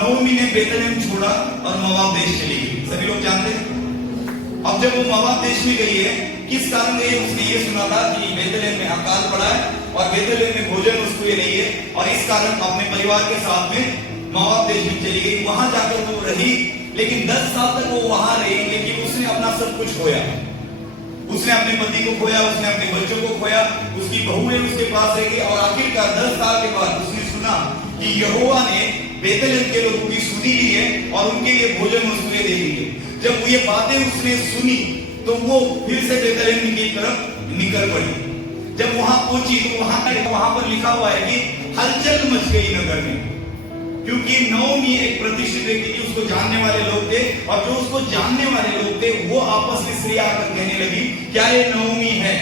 नओमी ने बेतलेहम छोड़ा और मोआब देश चली गई। सभी लोग जानते हैं। अब जब वो मोआब देश में गई है, किस कारण गई? उसने ये सुना था कि बेतलेहम में अकाल पड़ा है और बेतलेहम में भोजन उसको ये नहीं है, और इस कारण अपने परिवार के साथ में मोआब देश में चली गई। वहां जाकर वो रही, लेकिन 10 साल तक वो वहां रही, लेकिन उसने अपना सब कुछ खोया। उसने अपने पति को खोया, उसने अपने बच्चों को खोया, उसकी बहुएं उसके पास रह गई, और आखिरकार 10 साल के बाद उसने सुना कि यहोवा ने बेतलेहम के लोगों की सुधि ली है और उनके लिए भोजन वस्तुएं दे दी है। जब ये बातें उसने सुनी तो वो फिर से बेतलेहम की तरफ निकल पड़ी। जब वहां पहुंची तो वहां पर लिखा हुआ है कि हलचल मच गई नगर में, क्योंकि नओमी एक प्रतिष्ठित व्यक्ति थी, उसको जानने वाले लोग थे, और जो उसको जानने वाले लोग थे वो आपस में स्त्री आकर कहने लगी, क्या ये नओमी है?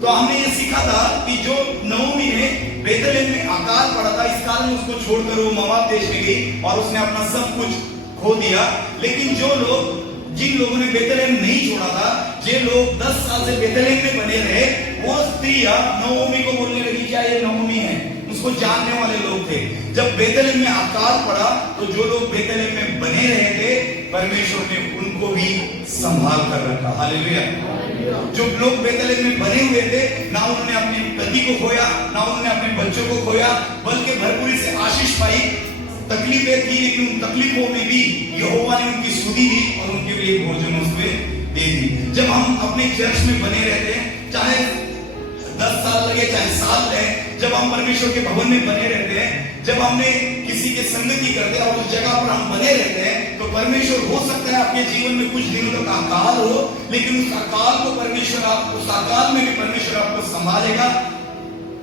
तो हमने ये सीखा था कि जो नओमी ने बेतलेहम में अकाल पड़ा था, इस कारण उसको छोड़कर वो मोआब देश में गई और उसने अपना सब कुछ खो दिया। लेकिन जिन लोगों ने बेतलेहम नहीं छोड़ा था, जे लोग 10 साल से बेतलेहम में बने रहे, वो स्त्रियां नओमी को बोलने लगी, क्या ये नओमी है? उसको जानने वाले लोग थे। जब बेतलेहम में अकाल पड़ा तो जो लोग बेतलेहम में बने रहे थे, परमेश्वर ने उनको भी संभाल कर रखा। हालेलुया। जो लोग बेतलेहम में बने हुए थे, ना उन्होंने अपने पति को खोया, ना उन्होंने अपने बच्चों को खोया, बल्कि भरपूरी से आशीष पाई। तकलीफें थी, लेकिन उन तकलीफों में भी यहोवा ने उनकी सुधि दी और उनके लिए भोजन उसमें दे दी। जब हम अपने चर्च में बने रहते हैं, चाहे 10 साल लगे चाहे साल लगे, जब हम परमेश्वर के भवन में बने रहते हैं, जब हमने किसी के संगति करते हैं और उस जगह पर हम बने रहते हैं, तो परमेश्वर हो सकता है आपके जीवन में कुछ दिनों तक अकाल हो, लेकिन उस अकाल को उस अकाल में भी परमेश्वर आपको संभालेगा,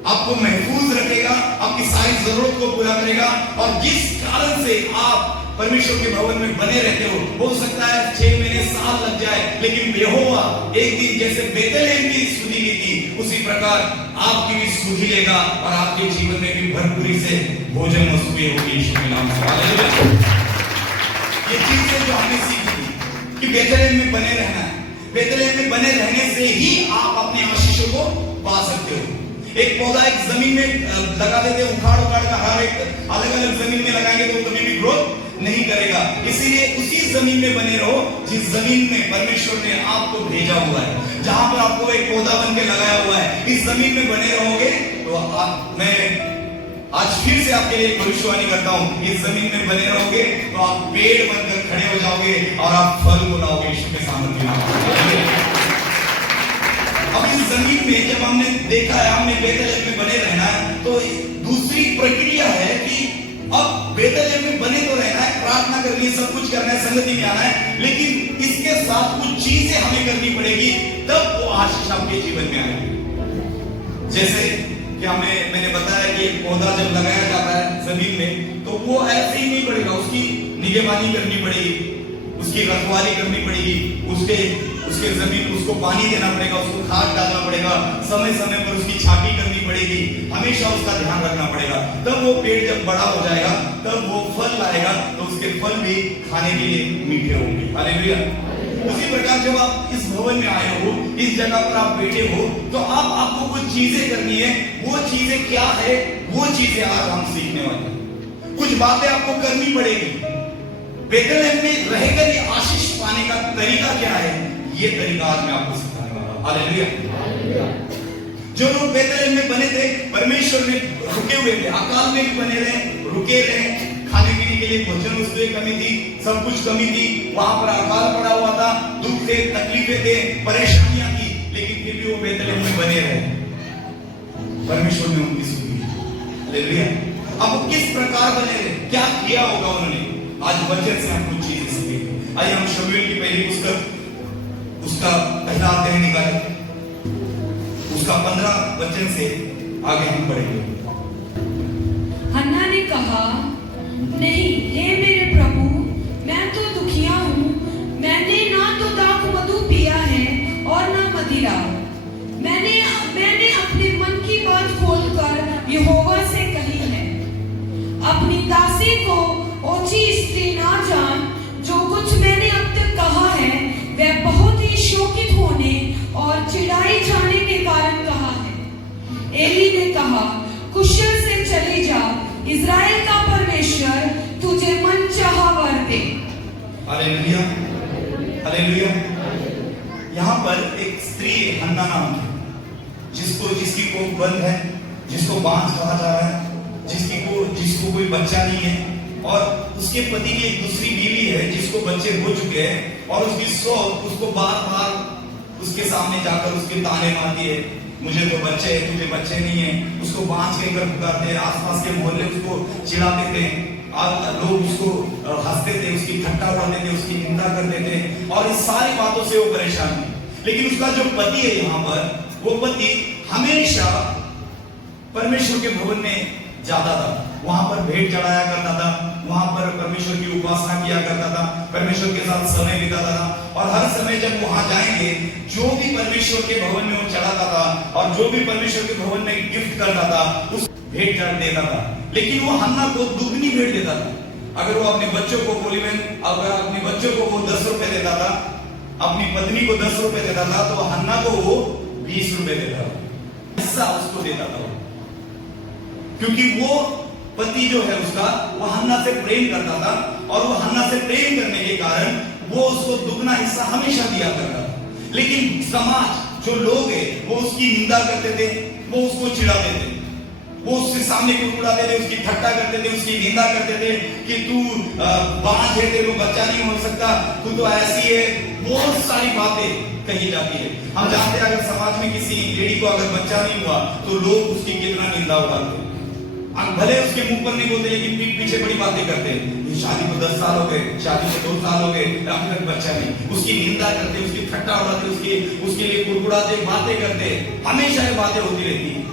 आपको महफूज रखेगा, आपकी सारी जरूरत को पूरा करेगा। और जिस कारण से आप परमेश्वर के भवन में बने रहते हो सकता है 6 महीने साल लग जाए, लेकिन यहोवा एक दिन जैसे बेतलेहम की सुधि ली थी, उसी प्रकार आपकी भी सुधि लेगा और आपके जीवन में भी भरपूरी से भोजन वस्तुएं होगी। यीशु के नाम से हालेलुया। ये चीजें जो हमने सीखी थी कि बेतलेहम में बने रहना है, बेतलेहम में बने रहने से ही आप अपने आशीषों को पा सकते हो। एक पौधा एक जमीन में लगा देते, उखाड़ का हर एक अलग अलग जमीन में लगाएंगे तो कभी भी ग्रोथ नहीं करेगा। इसीलिए उसी जमीन में बने रहो जिस जमीन में परमेश्वर ने आपको भेजा हुआ है, जहां पर आपको एक पौधा बन के लगाया हुआ है। इस जमीन में बने रहोगे तो मैं आज फिर से आपके लिए भविष्यवाणी करता हूं, इस जमीन में बने रहोगे तो आप पेड़ बनकर खड़े हो जाओगे और आप फल बुलाओगे यीशु के सामर्थ्य। अब इस जमीन में जब हमने देखा है, हमने बेतलेहम में बने रहना है, तो दूसरी प्रक्रिया है कि अब बेतलेहम में बने तो रहना है, प्रार्थना करनी है, सब कुछ करना है, संगति में आना है, लेकिन इसके साथ कुछ चीजें हमें करनी पड़ेगी, तब वो आशीष आपके जीवन में आएगी। जैसे कि मैंने बताया कि एक पौधा जब लगाया जाता है जमीन में, तो वो ऐसे ही नहीं बढ़ेगा, उसकी निगरानी करनी पड़ेगी, उसकी रखवाली करनी पड़ेगी, उसके जमीन उसको पानी देना पड़ेगा, उसको खाद डालना पड़ेगा, समय समय पर उसकी छांटी करनी पड़ेगी, हमेशा उसका ध्यान रखना पड़ेगा। तब वो पेड़ जब बड़ा हो जाएगा, तब वो फल लाएगा, तो उसके फल भी खाने के लिए मीठे होंगे। हालेलुया। उसी प्रकार जब आप इस भवन में आए हो, इस जगह पर आप बैठे हो, तो आपको कुछ चीजें करनी है। वो चीजें क्या है? वो चीजें आज हम सीखने वाले हैं। कुछ बातें आपको करनी पड़ेगी। बेतलेहम में रहकर ये आशीष पाने का तरीका क्या है, ये तरीका आज मैं आपको सिखाने वाला हूं। हालेलुया। जो लोग बेतलेहम में बने थे, परमेश्वर में रुके हुए थे, अकाल में भी बने रहे, रुके रहे, खाने पीने के लिए भोजन वस्तुएं कमी थी, सब कुछ कमी थी, वहां पर अकाल पड़ा हुआ था, दुख थे, तकलीफें थे, परेशानियां थी, लेकिन फिर भी वो बेतलेहम में बने रहे। परमेश्वर ने उनकी सुनी। हालेलुया। अब वो किस प्रकार बने रहे, क्या किया होगा उन्होंने, आज वचन से हम कुछ चीजें सीखेंगे। आइए हम शमूएल की पहली पुस्तक उसका पहला अध्याय निकालें, उसका 15 वचन से आगे हम पढ़ेंगे। हन्ना ने कहा, नहीं हे मेरे प्रभु, मैं तो दुखिया हूँ, मैंने ना तो दाख मधु पिया है और ना मदिरा। मैंने अपने मन की बात खोलकर यहोवा से कही है। अपनी दासी को ओछी स्त्री ना जान, जो कुछ मैंने अब तक कहा है वह बहुत ही शोकित होने और चिढ़ाई जाने के कारण कहा है। एली ने कहा, कुशल से चले जा, इज़राइल का परमेश्वर हालेलुया, हालेलुया। यहाँ पर एक स्त्री हन्ना नाम की, जिसकी कोख बंद है, जिसको बांझ कहा जा रहा है, जिसको कोई बच्चा नहीं है, और उसके पति की एक दूसरी बीवी है जिसको बच्चे हो चुके हैं, और उसकी सौत उसको बार बार उसके सामने जाकर उसके ताने मारती है, मुझे तो बच्चे है, तुझे बच्चे नहीं है। उसको बांझ कहकर पुकारते हैं, आसपास के मोहल्ले उसको चिढ़ाते थे, लोग उसको हंसते थे, उसकी ठट्टा उड़ाते थे, उसकी निंदा करते थे, और इस सारी बातों से वो परेशान है। लेकिन उसका जो पति है यहाँ पर, वो पति हमेशा परमेश्वर के भवन में जाता था, वहां पर भेंट चढ़ाया करता था, वहां पर परमेश्वर की उपासना किया करता था, परमेश्वर के साथ समय बिताता था, और हर समय जब वहां जाएंगे, जो भी परमेश्वर के भवन में वो चढ़ाता था और जो भी परमेश्वर के भवन में गिफ्ट करता था, उस भेंट चढ़ देता था। लेकिन वो हन्ना को दुगनी भेंट देता था। अगर वो अपने बच्चों को अगर अपने बच्चों को वो 10 रुपए देता था, अपनी पत्नी को 10 रुपए देता था, तो हन्ना को वो 20 रुपए देता था, हिस्सा उसको देता था, क्योंकि वो पति जो है उसका, वो हन्ना से प्रेम करता था, और वो हन्ना से प्रेम करने के कारण वो उसको दुगना हिस्सा हमेशा दिया करता था। लेकिन समाज, जो लोग है, वो उसकी निंदा करते थे, वो उसको चिढ़ाते थे, वो उसके सामने कुड़कुड़ाते थे, उसकी ठट्टा करते थे, उसकी निंदा करते थे कि तू बांझ है, तेरे को बच्चा नहीं हो सकता, तू तो ऐसी है, बहुत सारी बातें कही जाती है। हम जानते हैं अगर समाज में किसी लेडी को अगर बच्चा नहीं हुआ तो लोग उसकी कितना निंदा उड़ाते हैं। भले उसके मुंह पर नहीं बोलते, लेकिन पीठ पीछे बड़ी बातें करते हैं, ये शादी को 10 साल हो गए, शादी को 2 साल हो गए, अभी तक बच्चा नहीं। उसकी निंदा करते, उसकी ठट्टा उड़ाते, उसके लिए कुड़कुड़ाते, बातें करते, हमेशा ये बातें होती रहती है।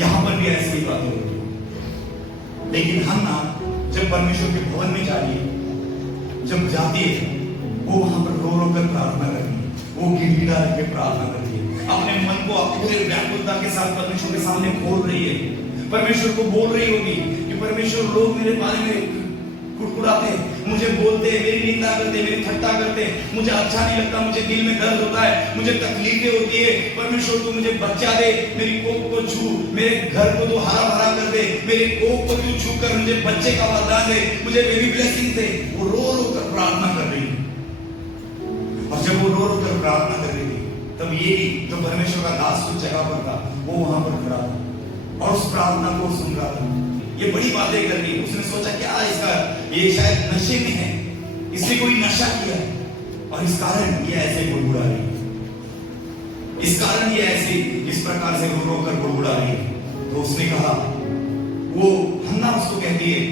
यहां पर भी ऐसी बातें होती है। लेकिन हन्ना जब परमेश्वर के भवन में जा रही है, जब जाती है, वो वहां पर रो रो कर प्रार्थना करती है, वो गिड़गिड़ा के प्रार्थना करती है, अपने मन को पूरे व्याकुलता के साथ परमेश्वर के सामने खोल रही है, परमेश्वर को बोल रही होगी कि परमेश्वर, लोग मेरे बारे में कुड़कुड़ाते, मुझे बोलते, मेरी निंदा करते, मेरी ठट्टा करते, मुझे अच्छा नहीं लगता, मुझे दिल में दर्द होता है, मुझे तकलीफें होती है। परमेश्वर तू मुझे बच्चा दे, मेरी कोख को छू, मेरे घर को तू हरा भरा कर दे, मेरे कोख को तू छू कर मुझे बच्चे का वरदान दे, मुझे बेबी ब्लेसिंग दे। वो रो रो कर प्रार्थना कर रही है, और जब वो रो रो कर प्रार्थना कर रही थी, तब ये जो परमेश्वर का दास उस जगह पर था, वो वहां पर खड़ा था और उस प्रार्थना को सुन रहा था। ये बड़ी बातें कर रही है। उसने सोचा क्या इसका, ये शायद नशे में है, इसने कोई नशा किया, और इस कारण ये ऐसे गुड़गुड़ा रही है, इस कारण ये ऐसे इस प्रकार से रो रो कर गुड़गुड़ा रही है। तो उसने कहा, वो हन्ना उसको कहती है,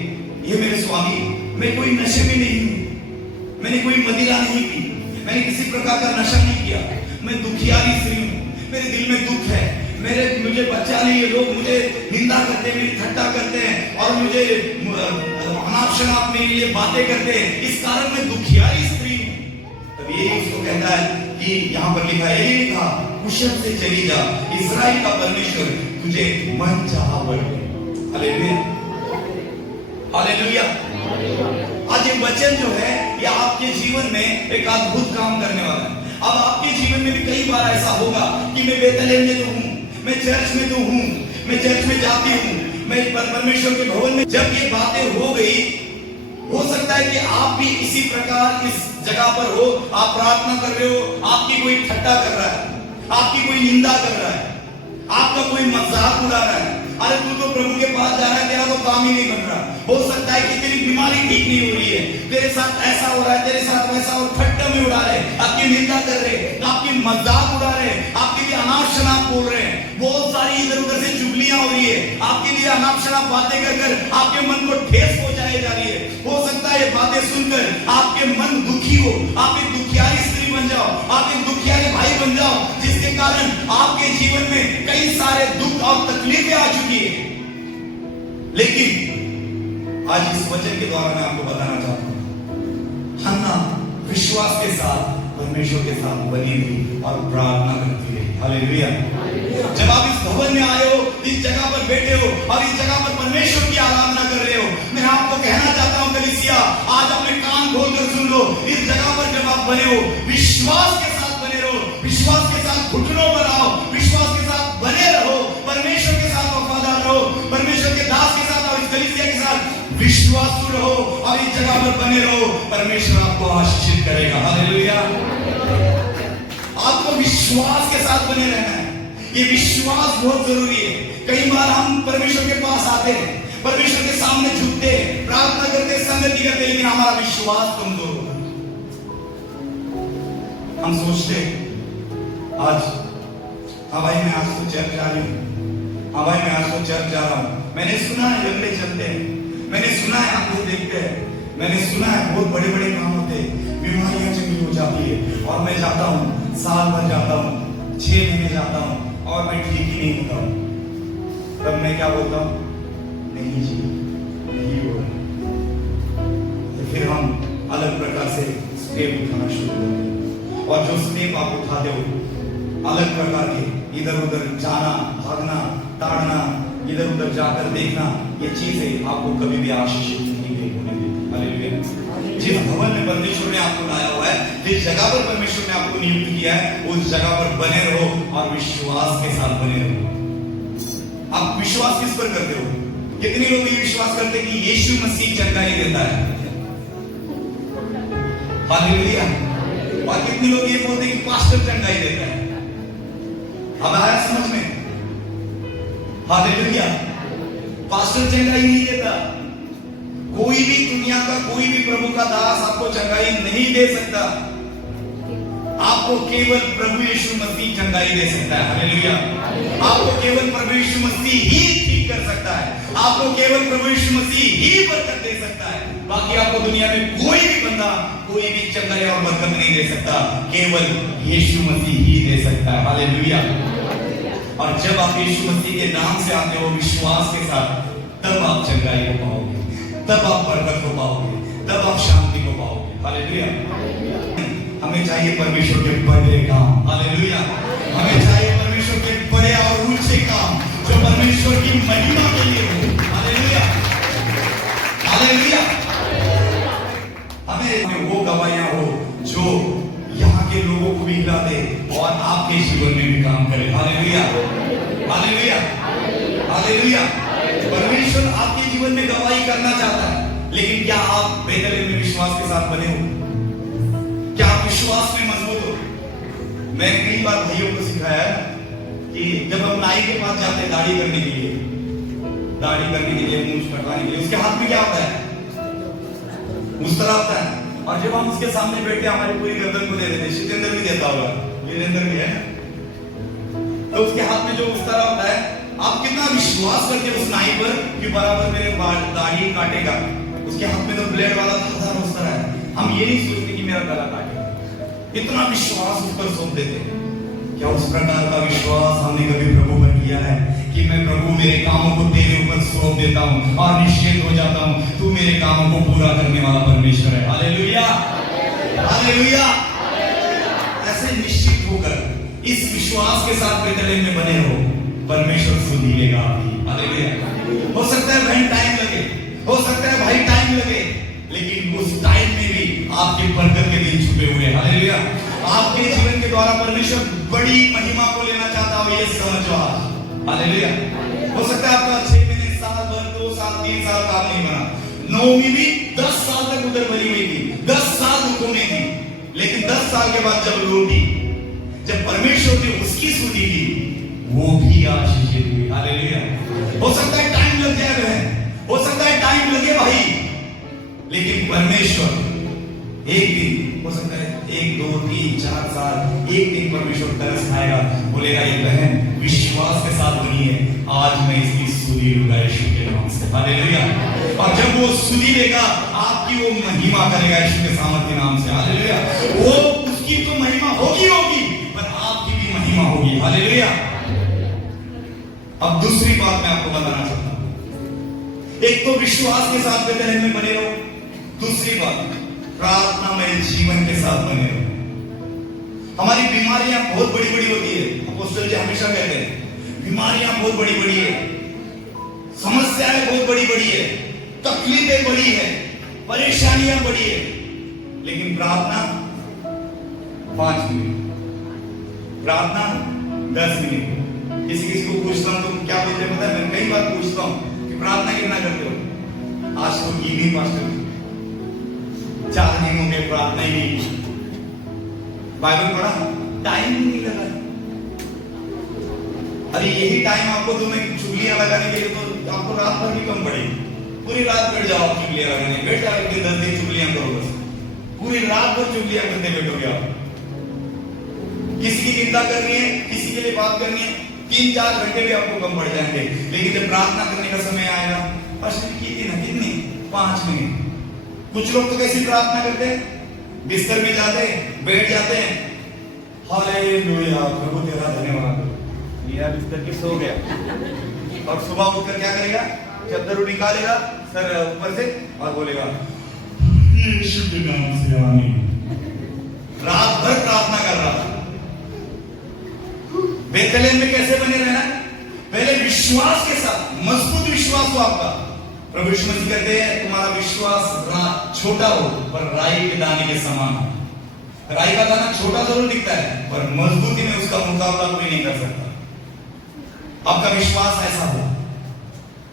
ये मेरे स्वामी, मैं कोई नशे में नहीं हूं, मैंने कोई मदिरा नहीं पी, मैंने किसी प्रकार का नशा नहीं किया, मैं दुखियारी स्त्री हूं, मेरे दिल में दुख है, मुझे बच्चा नहीं है, लोग मुझे निंदा करते हैं, मेरी ठट्टा करते हैं, और मुझे अनाप शनाप मेरे लिए बातें करते हैं, इस कारण मैं दुखियारी स्त्री हूं। तब ये उसको कहता है कि यहाँ पर लिखा है, ये लिखा, कुशल से चली जा, इस्राएल का परमेश्वर तुझे मन चाहा बढ़ दे। Hallelujah, hallelujah. आज ये वचन जो है, ये आपके जीवन में एक अद्भुत काम करने वाला है। अब आपके जीवन में भी कई बार ऐसा होगा कि मैं बेतलेहम में तो हूं, मैं चर्च में तो हूं, मैं चर्च में जाती हूं, मैं परमेश्वर के भवन में, जब ये बातें हो गई, हो सकता है कि आप भी इसी प्रकार इस जगह पर हो, आप प्रार्थना कर रहे हो, आपकी कोई ठट्टा कर रहा है, आपकी कोई निंदा कर रहा है, आपका कोई मजाक उड़ा रहा है, अरे तू तो प्रभु के पास जा रहा है, तेरा तो काम ही नहीं बन रहा। हो सकता है कि तेरी बीमारी ठीक नहीं हो रही है, तेरे साथ ऐसा हो रहा है, तेरे साथ वैसा, और ठट्टा में उड़ा रहे, आपकी निंदा कर रहे, आपकी मजाक उड़ा रहे, आपके लिए अनाप शनाप बोल रहे हैं, बहुत सारी इधर उधर से चुगलियां हो रही है, आपके लिए अनाप शनाप बातें कर कर आपके मन को ठेस पहुंचाई जा रही है। हो सकता है ये बातें सुनकर आपके मन दुखी हो, आप एक दुखियारी स्त्री बन जाओ, आप एक दुखियारी भाई बन जाओ, जिसके कारण आपके जीवन में कई सारे दुख और तकलीफें आ चुकी है। लेकिन आज इस वचन के द्वारा मैं आपको बताना चाहता हूं, हन्ना विश्वास के साथ परमेश्वर के साथ बनी हुई और प्रार्थना करती है। हालेलुया। जब आप इस भवन में आए हो, इस जगह पर बैठे हो और इस जगह पर परमेश्वर की आराधना कर रहे हो, मैं आपको कहना चाहता हूं कलीसिया, आज अपने कान खोलकर सुन लो, इस जगह पर जब आप बने हो, विश्वास के साथ बने रहो, विश्वास के साथ घुटनों पर आओ, विश्वास के साथ बने रहो, परमेश्वर के साथ वफादार रहो, परमेश्वर के दास के साथ और इस कलीसिया के साथ विश्वासु रहो और इस जगह पर बने रहो, परमेश्वर आपको आशीषित करेगा। हालेलुया। आपको विश्वास के साथ बने रहना है। ये विश्वास बहुत जरूरी है। कई बार हम परमेश्वर के पास आते हैं, परमेश्वर के सामने झुकते हैं, प्रार्थना करते, संगति करते, लेकिन हमारा विश्वास कमजोर होता है। हम सोचते आज हाँ भाई मैं आज तो चर्च जा रही हूँ, हाँ भाई मैं आज तो चर्च जा रहा हूँ, मैंने सुना है लंबे चलते हैं, मैंने सुना है आंखें देखते हैं, मैंने सुना है बहुत बड़े बड़े काम होते हैं, बीमारियां चंगी हो जाती है, और मैं जाता हूँ, साल भर जाता हूँ, 6 महीने जाता हूँ और मैं ठीक ही नहीं होता हूँ। तब मैं क्या बोलता हूँ? नहीं जी, नहीं हो रहा। तो फिर हम अलग प्रकार से स्टेप उठाना शुरू करते हैं, और जो स्टेप आप उठाते हो अलग प्रकार के, इधर उधर जाना, भागना, ताड़ना, इधर उधर जाकर देखना, ये चीजें आपको कभी भी आशीषित नहीं होने देती। हालेलुया। जिस भवन में परमेश्वर ने आपको लाया हुआ है, जिस जगह पर परमेश्वर ने आपको नियुक्त किया है, उस जगह पर बने रहो और विश्वास के साथ बने रहो। आप विश्वास किस पर करते हो? कितने लोग ये विश्वास करते हैं कि यीशु मसीह चंगाई देता है? हालेलुया। और कितने लोग ये बोलते हैं कि पास्टर चंगाई देता है? अब आया समझ में? हालेलुया। पास्टर चंगाई नहीं देता। कोई भी दुनिया का कोई भी प्रभु का दास आपको चंगाई नहीं दे सकता। आपको केवल प्रभु यीशु मसीह चंगाई दे सकता है। हालेलुया। आपको केवल प्रभु यीशु मसीह ही ठीक कर सकता है। आपको केवल प्रभु यीशु मसीह ही बरकत दे सकता है। बाकी आपको दुनिया में कोई भी बंदा कोई भी चंगाई और बरकत नहीं दे सकता, केवल यीशु मसीह ही दे सकता है। हालेलुया। और जब आप यीशु मसीह के नाम से आते हो विश्वास के साथ, तब आप चंगाई को पाओगे, तब आप बरकत को पाओगे, तब आप शांति को पाओगे। हालेलुया। हमें चाहिए परमेश्वर के बड़े काम। हालेलुया। हमें चाहिए परमेश्वर के बड़े और ऊंचे काम जो परमेश्वर की महिमा के लिए हो। हालेलुया। हालेलुया। हमें वो गवाहियां हो जो यहाँ के लोगों को भी हिला दे और आपके जीवन में भी काम करे। हालेलुया। हालेलुया। हालेलुया। परमेश्वर आपके जीवन में गवाही करना चाहता है, लेकिन क्या आप बेतलेहम में विश्वास के साथ बने हो? क्या आप विश्वास में मजबूत हो? मैं कई बार भाइयों को सिखाया है कि जब हम नाई के पास जाते हैं दाढ़ी करने के लिए, मूंछ कटवाने के लिए, उसके हाथ में क्या होता है? उस तरह होता है। और जब हम उसके सामने बैठते हमारी पूरी गर्दन को दे देते, जितेंद्र भी देता होगा, जितेंद्र भी है, तो उसके हाथ में जो उस तरह होता है, आप कितना विश्वास करते हो उस नाई पर कि बराबर मेरे दाढ़ी काटेगा? उसके हाथ में तो ब्लेड वाला धार उस तरह है। हम ये नहीं सोचते कि मेरा गला काटेगा, इतना विश्वास उस पर सौंप देते हैं। क्या उस प्रकार का विश्वास हमने कभी प्रभु पर किया है कि मैं प्रभु मेरे कामों को तेरे ऊपर सौंप देता हूं और निश्चित हो जाता हूं, तू मेरे कामों को पूरा करने वाला परमेश्वर है। हालेलुया। हालेलुया। ऐसे निश्चित होकर इस विश्वास के साथ बेतलेहम में बने रहो, परमेश्वर सुन लेगा आपकी। हालेलुया। हो सकता है बहन टाइम लगे, हो सकता है भाई टाइम लगे, लेकिन उस टाइम में भी आपके बरकत के दिन छुपे हुए। हालेलुया। आपके जीवन के द्वारा परमेश्वर बड़ी महिमा को लेना चाहता हो, ये समझो आज। हालेलुया। हो सकता है आपका 6 महीने, साल भर, 2 साल, 3 साल काम नहीं बना, नौमी भी 10 साल तक उधर बनी हुई थी, 10 साल रुको में थी, लेकिन 10 साल के बाद जब लौटी, जब परमेश्वर ने उसकी सुनी की, वो भी आशीषित हुई। हालेलुया। हो सकता है टाइम लग जाए बहन, हो सकता है टाइम लगे भाई, लेकिन परमेश्वर एक दिन, हो सकता है 1, 2, 3, 4 साल, एक दिन परमेश्वर तरस खाएगा, बोलेगा ये बहन विश्वास के साथ बनी है, आज मैं इसकी स्तुति लूंगा यीशु के नाम से। हालेलुया। और जब वो स्तुति देगा, आपकी वो महिमा करेगा यीशु के सामर्थ्य नाम से। हालेलुया। वो उसकी तो महिमा होगी पर आपकी भी महिमा होगी। हालेलुया। अब दूसरी बात मैं आपको बताना चाहता हूं, एक तो विश्वास के साथ बेतलेहम में बने रहो, दूसरी बात प्रार्थना में जीवन के साथ बने रहो। हमारी बीमारियां बहुत बड़ी बड़ी होती है, अपोस्तल जी हमेशा कहते हैं बीमारियां बहुत बड़ी बड़ी है, समस्याएं बहुत बड़ी बड़ी है, तकलीफें बड़ी है, परेशानियां बड़ी है, लेकिन प्रार्थना 5 मिनट, प्रार्थना 10 मिनट। किसी को पूछता हूं तो क्या बोलते हैं पता है? मैं कई बार पूछता हूं कि प्रार्थना कितना करते हो, आज तो की नहीं पास्टर, 4 दिन हो गए प्रार्थना ही नहीं, बाइबल पढ़ा, टाइम ही नहीं लगा। अरे यही टाइम आपको तुम्हें चुगलियां लगाने के लिए तो आपको रात भर भी कम पड़ेगी। पूरी रात बैठ जाओ आप चुगलियां लगाने, बैठ जाओ एक दिन 10 दिन चुगलियां करो, बस पूरी रात भर चुगलियां करते बैठोगे आप। किसी की निंदा करनी है, किसी के लिए बात करनी है, 3-4 घंटे भी आपको कम पड़ जाएंगे। लेकिन जब प्रार्थना करने का समय आएगा, पास्टर की थी ना कितनी 5 मिनट। कुछ लोग तो कैसी प्रार्थना करते हैं, बिस्तर में जाते बैठ जाते हैं, हालेलुया प्रभु तेरा धन्यवाद, लिया बिस्तर के सो गया, और सुबह उठकर क्या करेगा, चद्दर निकालेगा सर ऊपर से और बोलेगा यीशु के नाम से आमीन। रात भर प्रार्थना कर रहा था। बेथलेहम में कैसे बने रहना, पहले विश्वास के साथ, मजबूत विश्वास हो आपका। प्रभु यीशु मसीह कहते हैं तुम्हारा विश्वास छोटा हो पर राई के दाने के समान हो। राई का दाना छोटा जरूर दिखता है पर मजबूती में उसका मुकाबला कोई नहीं कर सकता। आपका विश्वास ऐसा हो,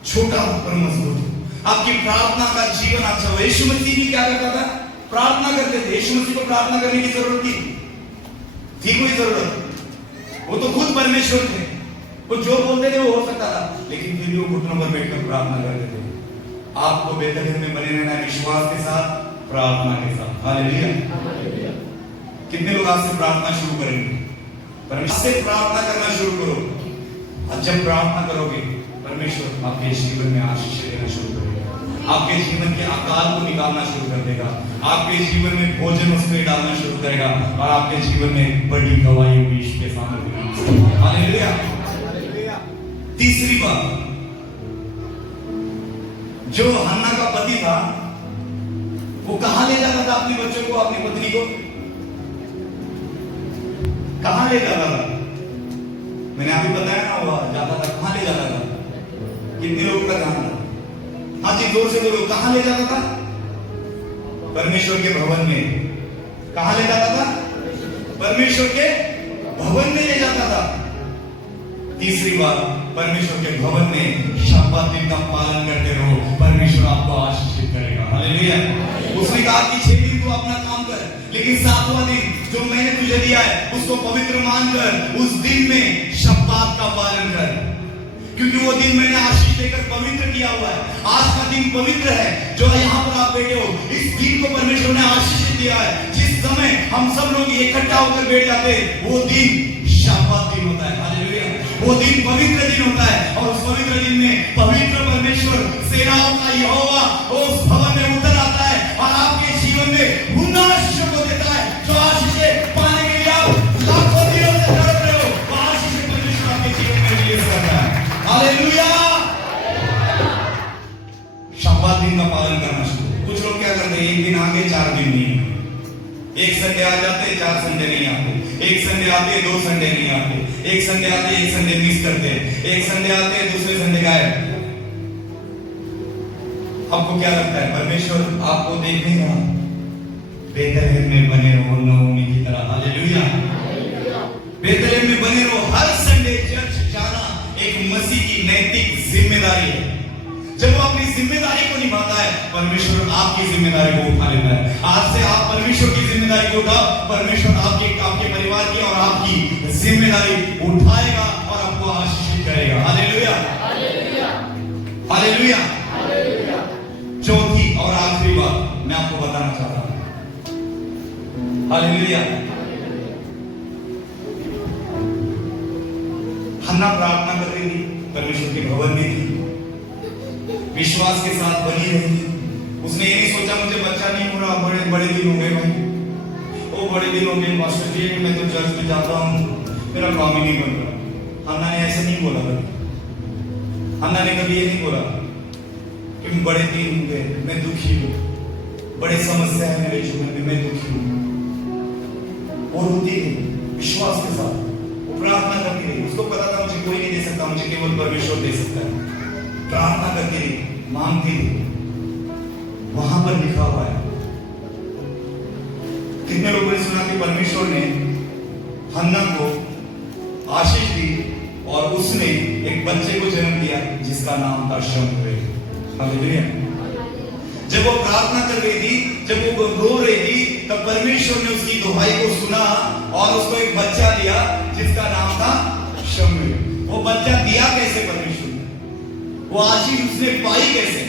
छोटा हो पर मजबूत हो। आपकी प्रार्थना का जीवन अच्छा हो। यीशु मसीह भी क्या करता था, प्रार्थना करते थे। यीशु मसीह को प्रार्थना करने की जरूरत थी कोई जरूरत, वो तो खुद परमेश्वर थे, वो जो बोलते थे वो हो सकता था, लेकिन फिर भी वो घुटनों पर बैठकर प्रार्थना करते थे। आपको बेथलेहम में बने रहना है, विश्वास के साथ, प्रार्थना के साथ। हालेलुया। कितने लोग आपसे प्रार्थना शुरू करेंगे, परमेश्वर से प्रार्थना करना शुरू करो। और जब प्रार्थना करोगे परमेश्वर आपके जीवन में आशीष देना शुरू करेगा, आपके जीवन के अकाल को निकालना शुरू कर देगा, आपके जीवन में भोजन उसमें डालना शुरू करेगा, और आपके जीवन में बड़ी गवाही बीच के सामने। हालेलुया। तीसरी बात, जो हन्ना का पति था वो कहां ले जाता था अपने बच्चों को, अपनी पत्नी को कहां ले जाता था? मैंने अभी बताया ना, वो जाता था, कहां ले जाता था? कितने लोगों का ध्यान था? हाँ जी, जोर से बोलो, कहां ले जाता था? परमेश्वर के भवन में। कहां ले जाता था? परमेश्वर के भवन में ले जाता था। तीसरी बात, परमेश्वर के भवन में शब्द दिन का पालन करते रहो, परमेश्वर आपको आशीषित करेगा। हालेलुया। उसने कहा कि 6 दिन तू अपना काम कर, लेकिन 7वां दिन जो मैंने तुझे दिया है उसको पवित्र मानकर उस दिन में शब्द का पालन कर, क्योंकि वो दिन मैंने आशीष देकर पवित्र किया हुआ है। आज का दिन पवित्र है, जो यहाँ पर आप बैठे हो, इस दिन को परमेश्वर ने आशीष दिया है। जिस समय हम सब लोग इकट्ठा होकर बैठ जाते हैं वो दिन शब्द दिन होता है। हालेलुया। वो दिन पवित्र दिन होता है, और उस पवित्र दिन में पवित्र परमेश्वर सेनाओं का यहोवा उस भवन में उतर आता है और आपके जीवन में उन्नाश को देता है। जो आशीष पाने के लिए आप लाखों दिनों से तड़प रहे हो, वो आशीष परमेश्वर आपके जीवन में रिलीज करता है। हालेलुया। शब्द दिन का पालन करना शुरू। कुछ लोग क्या करते हैं, एक दिन आगे 4 दिन नहीं, एक संडे आ जाते 4 संडे नहीं आते, एक संडे आते 2 संडे नहीं आते, एक संडे आते 1 संडे मिस करते हैं, एक संडे आते दूसरे संडे गायब। आपको क्या लगता है परमेश्वर आपको देखेगा? बेथलेहम में बने रहो नवमी की तरह। हालेलुया। बेथलेहम में बने रहो। हर संडे चर्च जाना एक मसीह की नैतिक जिम्मेदारी है। जब वो अपनी जिम्मेदारी को निभाता है, परमेश्वर आपकी जिम्मेदारी को उठा लेता है। आज से आप परमेश्वर की जिम्मेदारी को उठाओ, परमेश्वर आपके परिवार की और आपकी जिम्मेदारी उठाएगा और आपको आशीषित करेगा। हालेलुया। हालेलुया। चौथी और आखिरी बात मैं आपको बताना चाहता हूं। हालेलुया। हन्ना प्रार्थना कर रही थी, परमेश्वर के भवन में थी, विश्वास के साथ बनी रही। उसने ये नहीं सोचा मुझे बच्चा नहीं हो रहा, बड़े दिन हो गए भाई, वो बड़े दिन हो गए मास्टर जी, मैं तो चर्च में जाता हूँ, मेरा काम ही नहीं बन रहा। हन्ना ने ऐसे नहीं बोला कभी। हन्ना ने कभी ये नहीं बोला कि बड़े दिन हो गए, मैं दुखी हूँ, बड़े समस्या है मेरे जीवन में, मैं दुखी हूँ। वो रोती है विश्वास के साथ, वो प्रार्थना करती रही। उसको पता था मुझे कोई नहीं दे सकता, मुझे केवल परमेश्वर दे सकता है। प्रार्थना करती रही, मांगती रही। वहां पर लिखा हुआ है, कितने लोगों ने सुना कि परमेश्वर ने हन्ना को आशीष दी और उसने एक बच्चे को जन्म दिया जिसका नाम था शमूएल। हालेलुया। जब वो प्रार्थना कर रही थी, जब वो रो रही थी, तब परमेश्वर ने उसकी दुहाई को सुना और उसको एक बच्चा दिया जिसका नाम था शमूएल। वो बच्चा दिया कैसे परमेश्वर ने? वो आशीष उसने पाई कैसे?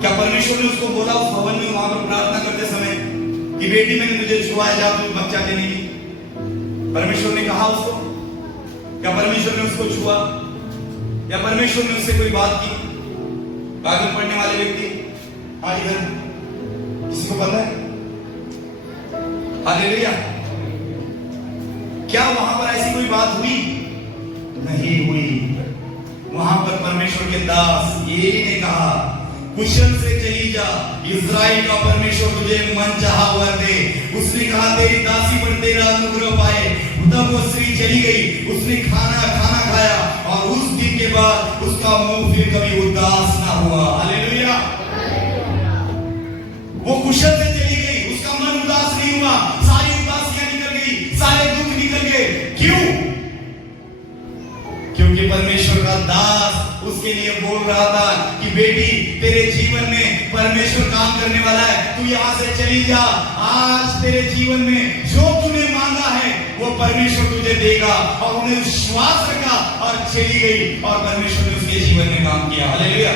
क्या परमेश्वर ने उसको बोला उस भवन में वहां पर प्रार्थना करते समय कि बेटी मैंने तुझे छुआ है, जा तू बच्चा देने की? परमेश्वर ने कहा उसको? क्या परमेश्वर ने उसको छुआ? या परमेश्वर ने उससे कोई बात की? बाइबल पढ़ने वाले व्यक्ति, हाँ इधर किसी को पता है? हालेलुया। क्या वहां पर ऐसी कोई बात हुई? नहीं हुई। वहां पर परमेश्वर के दास एली ने कहा, कुशल से चली जा, इज़राइल का परमेश्वर तुझे मन चाहा वर दे। उसने कहा तेरी दासी पर तेरा अनुग्रह पाए। तब वो स्त्री चली गई, उसने खाना खाया और उस दिन के बाद उसका मुंह फिर कभी उदास ना हुआ। हालेलुया। वो कुशल से चली गई, उसका मन उदास नहीं हुआ, सारी उदासियां निकल गई, सारे दुख निकल गए। क्यों? क्योंकि परमेश्वर का दास उसके लिए बोल रहा था कि बेटी तेरे जीवन में परमेश्वर काम करने वाला है, तू यहां से चली जा। आज तेरे जीवन में जो तूने मांगा है वो परमेश्वर तुझे देगा। और उन्हें विश्वास रखा और चली गई और परमेश्वर ने उसके जीवन में काम किया। हालेलुया।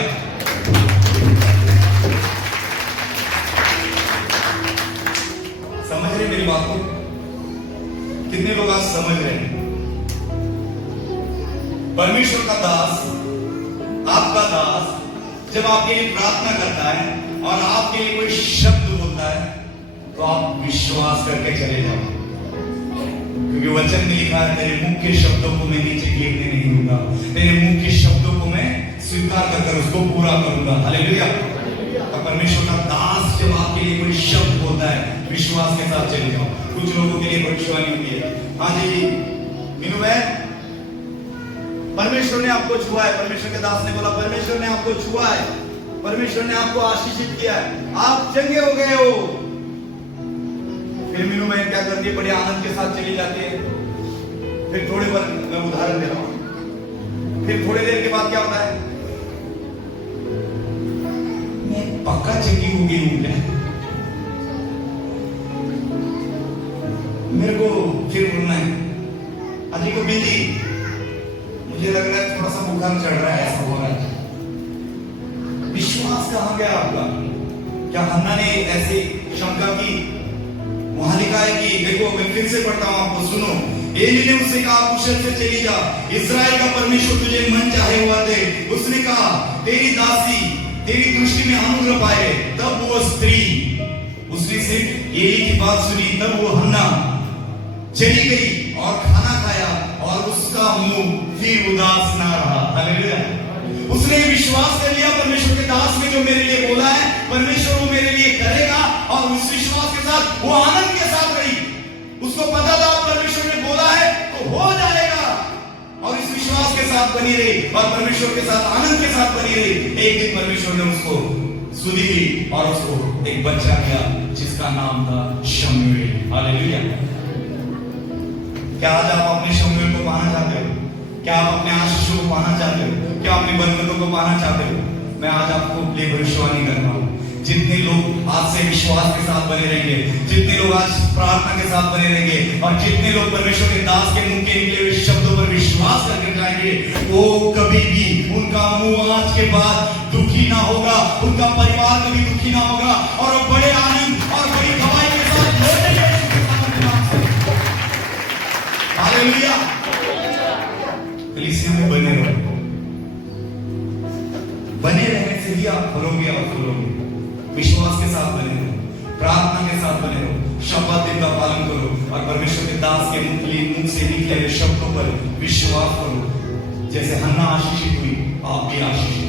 समझ रहे मेरी बात को? कितने लोग आज समझ रहे हैं? परमेश्वर का दास, आपका दास जब आपके लिए प्रार्थना करता है और आपके लिए कोई शब्द बोलता है तो आप विश्वास करके चले जाओ, क्योंकि वचन में लिखा है तेरे मुंह के शब्दों को मैं नीचे गिरने नहीं दूंगा, तेरे मुंह के शब्दों को मैं स्वीकार कर उसको पूरा करूंगा। हालेलुया। तो परमेश्वर का दास जब आपके लिए कोई शब्द बोलता है विश्वास के साथ चले जाओ। कुछ लोगों के लिए भविष्यवाणी होती है, हाँ जी मीनू बहन परमेश्वर ने आपको छुआ है। परमेश्वर के दास ने बोला परमेश्वर ने आपको छुआ है, परमेश्वर ने आपको आशीषित किया है, आप चंगे हो गए हो। फिर मीनू बहन क्या करती है? बड़े आनंद के साथ चली जाती है। फिर थोड़ी बार, मैं उदाहरण दे रहा हूं, फिर थोड़ी देर के बाद क्या होता है? मैं पक्का चंगी हो गई हूं क्या? मेरे को फिर बोलना है अजी को बिल्ली, मुझे लग रहा है थोड़ा सा बुखार चढ़ रहा है, ऐसा हो रहा है। विश्वास कहां गया आपका? क्या हन्ना ने ऐसी शंका की? वहां लिखा है कि देखो, मैं फिर से पढ़ता हूं आपको, सुनो। एली ने उससे कहा कुशल से चली जा, इज़राइल का परमेश्वर तुझे मन चाहे हुआ दे। उसने कहा तेरी दासी तेरी दृष्टि में अनुग्रह पाए। तब वो स्त्री, उसने सिर्फ एली की बात सुनी, तब वो हन्ना चली गई और खाना खाया और उसका मुंह फिर उदास ना रहा। हालेलुया। उसने विश्वास कर लिया परमेश्वर के दास ने जो मेरे लिए बोला है, परमेश्वर वो मेरे लिए करेगा, और उस विश्वास के साथ वो आनंद के साथ रही। उसको पता था परमेश्वर ने बोला है तो हो जाएगा, और इस विश्वास के साथ बनी रही और परमेश्वर के साथ आनंद के साथ बनी रही। एक दिन परमेश्वर ने उसको सुधी दी और उसको एक बच्चा दिया जिसका नाम था शमूएल। हालेलुया। क्या आज आप अपने शमूएल को पाना चाहते हो? क्या आप अपने आशीषों को पाना चाहते हो? क्या अपनी बरकतों को पाना चाहते हो? मैं आज आपको लिए भविष्यवाणी कर रहा हूं, जितने लोग आज से विश्वास के साथ बने रहेंगे, जितने लोग आज प्रार्थना के साथ बने रहेंगे, और जितने लोग परमेश्वर के दास के मुंह के निकले हुए शब्दों पर विश्वास करके जाएंगे, वो कभी भी उनका मुंह आज के बाद दुखी ना होगा, उनका परिवार कभी दुखी ना होगा, और वो बड़े आनंद और बड़ी गवाही के साथ लौटेंगे। हालेलुया। कलीसिया में बने रहो, बने रहने से ही आप फलोगे और फलोगे। विश्वास के साथ बने रहो, प्रार्थना के साथ बने रहो, शपथ दिन का पालन करो, और परमेश्वर के दास के मुंह से निकले हुए शब्दों पर विश्वास करो। जैसे हन्ना आशीषित हुई, आप भी आशीषित